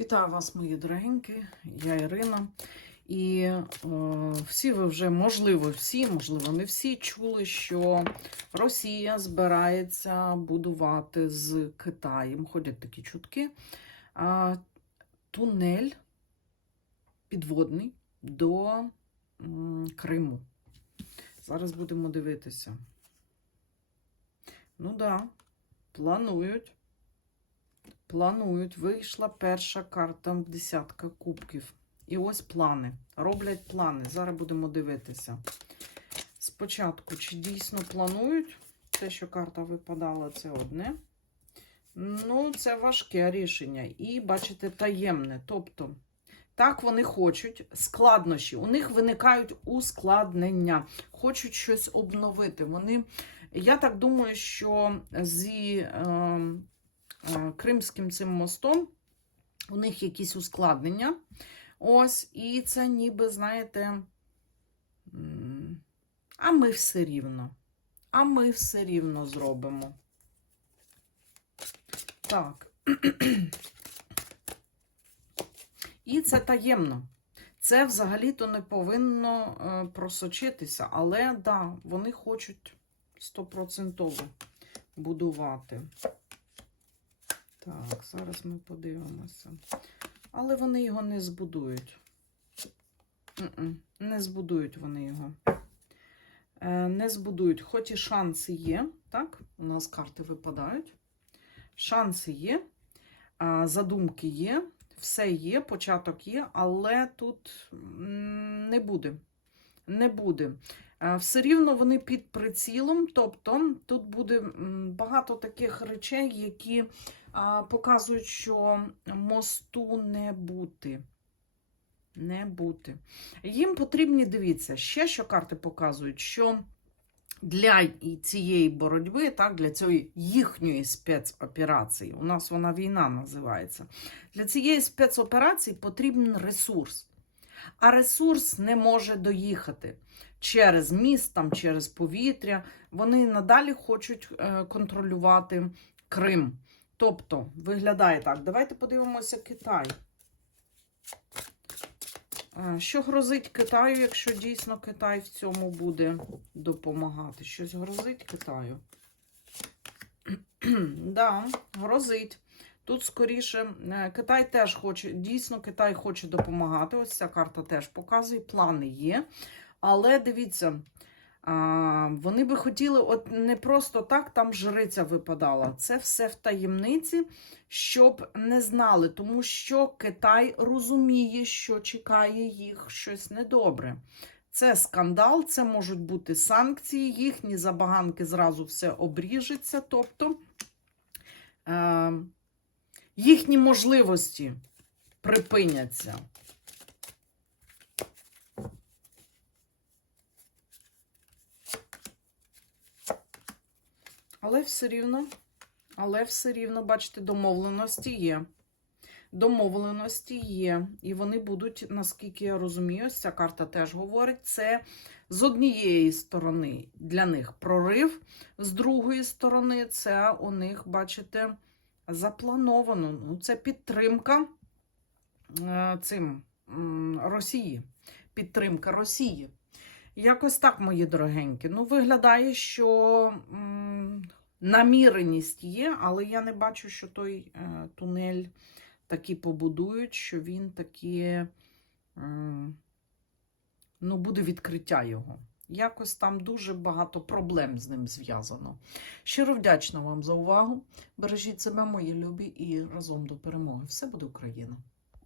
Вітаю вас, мої дорогенькі, я Ірина. І е, всі ви вже, можливо, всі, можливо, не всі, чули, що Росія збирається будувати з Китаєм, ходять такі чутки, е, тунель підводний до м, Криму. Зараз будемо дивитися. Ну так, да, планують. Планують. Вийшла перша карта десятка кубків. І ось плани. Роблять плани. Зараз будемо дивитися. Спочатку, чи дійсно планують? Те, що карта випадала, це одне. Ну, це важке рішення. І, бачите, таємне. Тобто, так вони хочуть складнощі. У них виникають ускладнення. Хочуть щось обновити. Вони, я так думаю, що зі. Е, Кримським цим мостом. У них якісь ускладнення. Ось, і це ніби, знаєте, а ми все рівно. А ми все рівно зробимо. Так. І це таємно. Це взагалі-то не повинно е, просочитися, але да, вони хочуть стопроцентово будувати. Так, зараз ми подивимося. Але вони його не збудують. Не збудують вони його. Е, Не збудують, хоч і шанси є. Так, у нас карти випадають. Шанси є, задумки є, все є, початок є, але тут не буде. Не буде. Все рівно вони під прицілом, тобто тут буде багато таких речей, які показують, що мосту не бути. Не бути. Їм потрібні, дивіться, ще що карти показують, що для цієї боротьби, так, для цієї їхньої спецоперації, у нас вона війна називається, для цієї спецоперації потрібен ресурс. А ресурс не може доїхати через міст, там, через повітря. Вони надалі хочуть е, контролювати Крим. Тобто, виглядає так. Давайте подивимося Китай. Е, що грозить Китаю, якщо дійсно Китай в цьому буде допомагати? Щось грозить Китаю? да, грозить. Тут, скоріше, е, Китай теж хоче, дійсно, Китай хоче допомагати. Ось ця карта теж показує, плани є. Але дивіться, вони би хотіли, от не просто так там жриця випадала. Це все в таємниці, щоб не знали, тому що Китай розуміє, що чекає їх щось недобре. Це скандал, це можуть бути санкції, їхні забаганки зразу все обріжеться. Тобто е, їхні можливості припиняться. Але все рівно, але все рівно, бачите, домовленості є. Домовленості є. І вони будуть, наскільки я розумію, ця карта теж говорить, це з однієї сторони для них прорив, з другої сторони, це у них, бачите, заплановано. Ну, Це підтримка е, цим Росії. Підтримка Росії. Якось так, мої дорогенькі. Ну, виглядає, що наміреність є, але я не бачу, що той е, тунель таки побудують, що він таки е, ну, буде відкриття його. Якось там дуже багато проблем з ним зв'язано. Щиро вдячна вам за увагу. Бережіть себе, мої любі, і разом до перемоги. Все буде Україна!